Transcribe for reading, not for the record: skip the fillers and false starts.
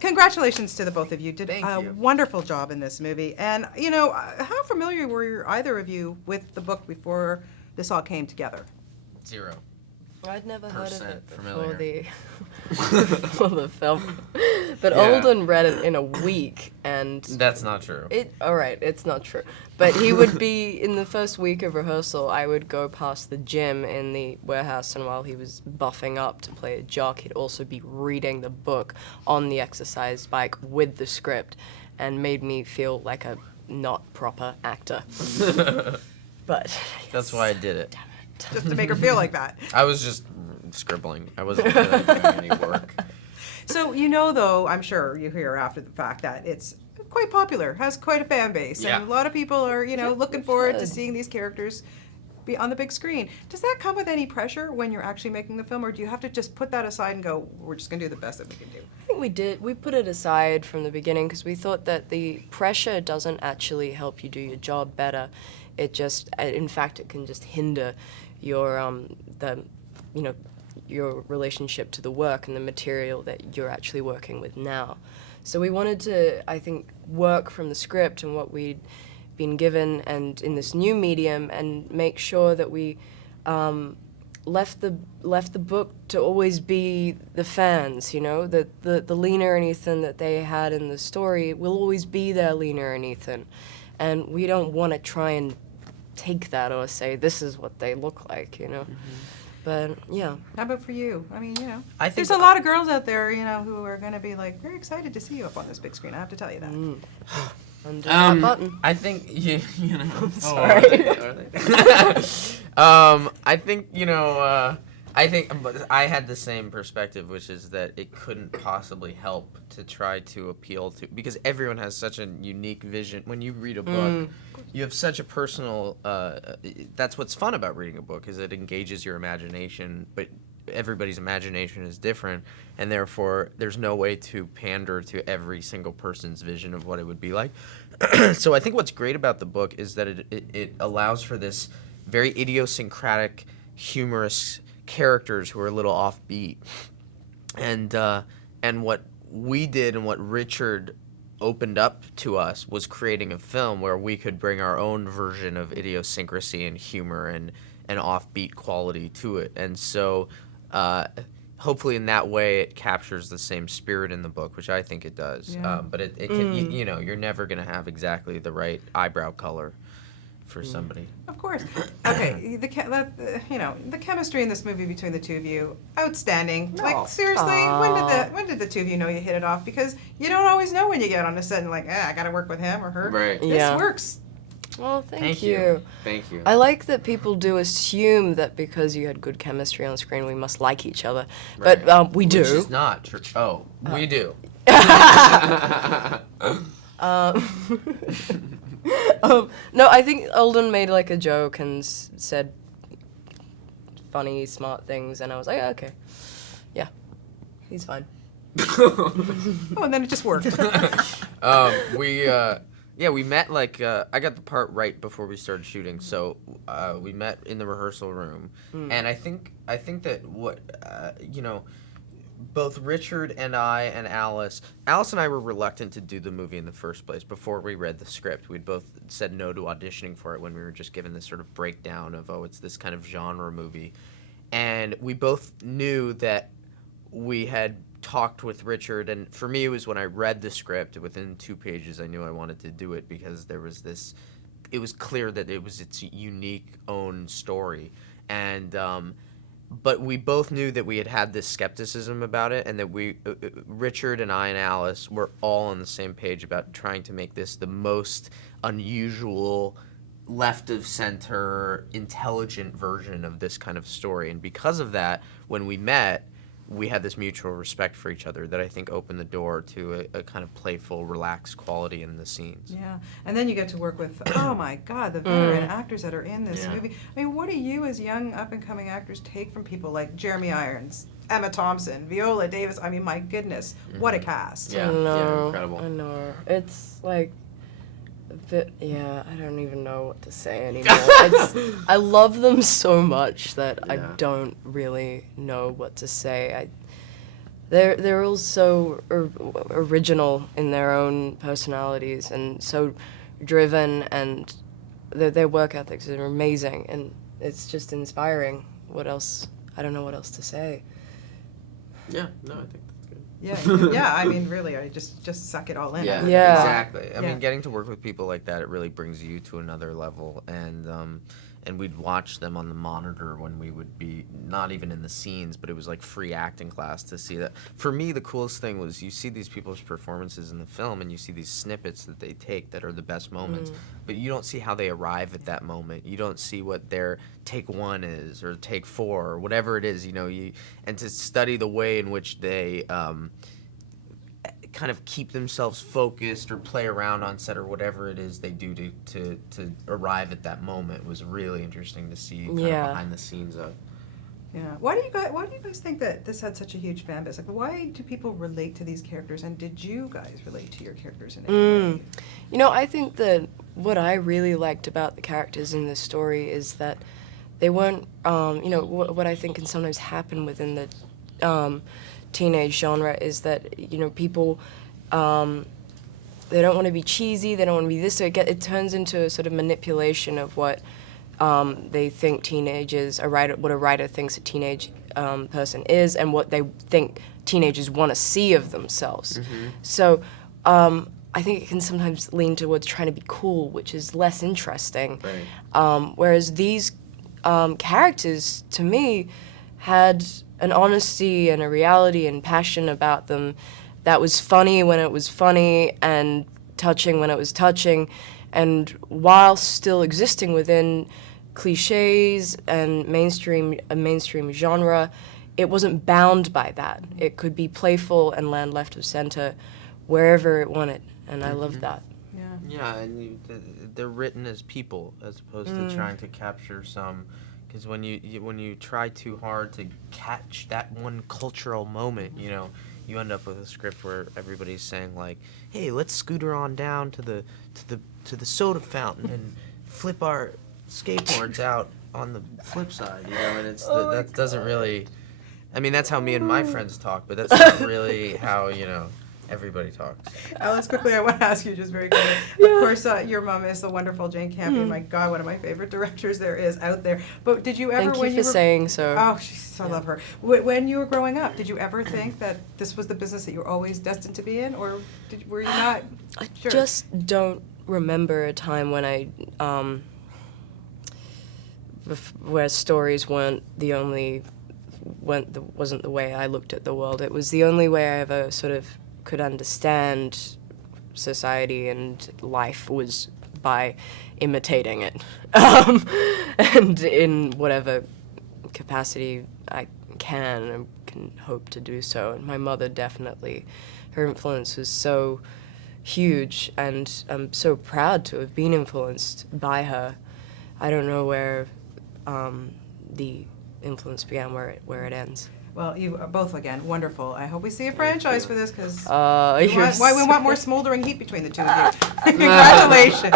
Congratulations to the both of you. Did Thank a you. wonderful job in this movie. And, how familiar were either of you with the book before this all came together? 0. I'd never heard of it familiar. before the film. But Yeah. Alden read it in a week, and That's not true. Alright, it's not true. But he would be, in the first week of rehearsal, I would go past the gym in the warehouse, and while he was buffing up to play a jock, he'd also be reading the book on the exercise bike with the script, and made me feel like a not proper actor. But That's why I did it. Just to make her feel like that. I was just scribbling. I wasn't really doing any work. So, though, I'm sure you hear after the fact that it's quite popular, has quite a fan base. Yeah. And a lot of people are, looking forward to good. seeing these characters be on the big screen. Does that come with any pressure when you're actually making the film, or do you have to just put that aside and go, we're just going to do the best that we can do? I think we did. We put it aside from the beginning because we thought that the pressure doesn't actually help you do your job better. It just, in fact, it can just hinder your your relationship to the work and the material that you're actually working with now. So we wanted to, I think, work from the script and what we'd been given and in this new medium and make sure that we left the book to always be the fans, that the Lena and Ethan that they had in the story will always be their Lena and Ethan. And we don't want to try and take that or say this is what they look like, Mm-hmm. But yeah. How about for you? I mean, I think there's a lot of girls out there, who are going to be like very excited to see you up on this big screen. I have to tell you that. Undo that button. I think Sorry. I think but I had the same perspective, which is that it couldn't possibly help to try to appeal to, because everyone has such a unique vision. When you read a book, you have such a personal. That's what's fun about reading a book, is it engages your imagination, but everybody's imagination is different, and therefore there's no way to pander to every single person's vision of what it would be like. So I think what's great about the book is that it allows for this very idiosyncratic, humorous characters who are a little offbeat, and what we did and what Richard opened up to us was creating a film where we could bring our own version of idiosyncrasy and humor and offbeat quality to it. And so hopefully in that way it captures the same spirit in the book, which I think it does. Yeah. But it can, you're never going to have exactly the right eyebrow color for somebody. Of course. Okay, the chemistry in this movie between the two of you, outstanding. No. Like, seriously, when did the two of you know you hit it off? Because you don't always know when you get on a set and like, I gotta work with him or her. Right. This Yeah. works. Well, thank you. Thank you. I like that people do assume that because you had good chemistry on screen, we must like each other. Right. But we do. Which is not true. Oh, we do. No, I think Alden made like a joke and said funny, smart things, and I was like, okay, yeah, he's fine. Oh, and then it just worked. We met like I got the part right before we started shooting, so we met in the rehearsal room, and I think that what both Richard and I and Alice and I were reluctant to do the movie in the first place before we read the script. We'd both said no to auditioning for it when we were just given this sort of breakdown of, it's this kind of genre movie. And we both knew that we had talked with Richard, and for me it was when I read the script, within 2 pages I knew I wanted to do it, because there was this, it was clear that it was its unique own story. And but we both knew that we had this skepticism about it, and that Richard and I and Alice were all on the same page about trying to make this the most unusual, left-of-center, intelligent version of this kind of story. And because of that, when we met, we had this mutual respect for each other that I think opened the door to a kind of playful, relaxed quality in the scenes. Yeah, and then you get to work with, oh my God, the veteran actors that are in this Yeah. movie. I mean, what do you as young up-and-coming actors take from people like Jeremy Irons, Emma Thompson, Viola Davis? I mean, my goodness, what a cast. Yeah, I know, incredible. I know. It's like I don't even know what to say anymore. I love them so much that I Yeah. don't really know what to say. they're all so original in their own personalities and so driven, and their work ethics are amazing, and it's just inspiring. What else? I don't know what else to say. Yeah, no, I think that's good. Yeah, I mean, really, I just suck it all in. Yeah, Yeah. exactly. I Yeah. mean, getting to work with people like that, it really brings you to another level. And we'd watch them on the monitor when we would be not even in the scenes, but it was like free acting class to see that. For me, the coolest thing was you see these people's performances in the film, and you see these snippets that they take that are the best moments, but you don't see how they arrive at that moment. You don't see what their take 1 is or take 4 or whatever it is, and to study the way in which they kind of keep themselves focused or play around on set or whatever it is they do to arrive at that moment was really interesting to see kind of behind the scenes of. Yeah. Why do you guys think that this had such a huge fan base? Like, why do people relate to these characters, and did you guys relate to your characters in any way? I think that what I really liked about the characters in this story is that they weren't, what I think can sometimes happen within the teenage genre is that, people, they don't want to be cheesy, they don't want to be this, so it turns into a sort of manipulation of what they think what a writer thinks a teenage person is, and what they think teenagers want to see of themselves. So I think it can sometimes lean towards trying to be cool, which is less interesting. Right. Whereas these characters, to me, had an honesty and a reality and passion about them that was funny when it was funny and touching when it was touching, and while still existing within cliches and a mainstream genre, it wasn't bound by that. It could be playful and land left of center wherever it wanted, and I love that. Yeah. Yeah, and they're written as people as opposed to trying to capture some. Because when you try too hard to catch that one cultural moment, you end up with a script where everybody's saying like, "Hey, let's scooter on down to the soda fountain and flip our skateboards out on the flip side," and that doesn't really. I mean, that's how me and my friends talk, but that's not really how everybody talks. Alice, quickly, I want to ask you just very quickly. Of course, your mom is the wonderful Jane Campion. My God, one of my favorite directors there is out there. But did you ever, Thank you for saying so. Oh, I love her. When you were growing up, did you ever think that this was the business that you were always destined to be in, or were you not? I sure? just don't remember a time when I, where stories wasn't the way I looked at the world. It was the only way I ever sort of could understand society and life was by imitating it, and in whatever capacity I can hope to do so. And my mother definitely, her influence was so huge, and I'm so proud to have been influenced by her. I don't know where the influence began, where it ends. Well, you are both, again, wonderful. I hope we see a franchise for this, because You're we want more smoldering heat between the two of you. Congratulations.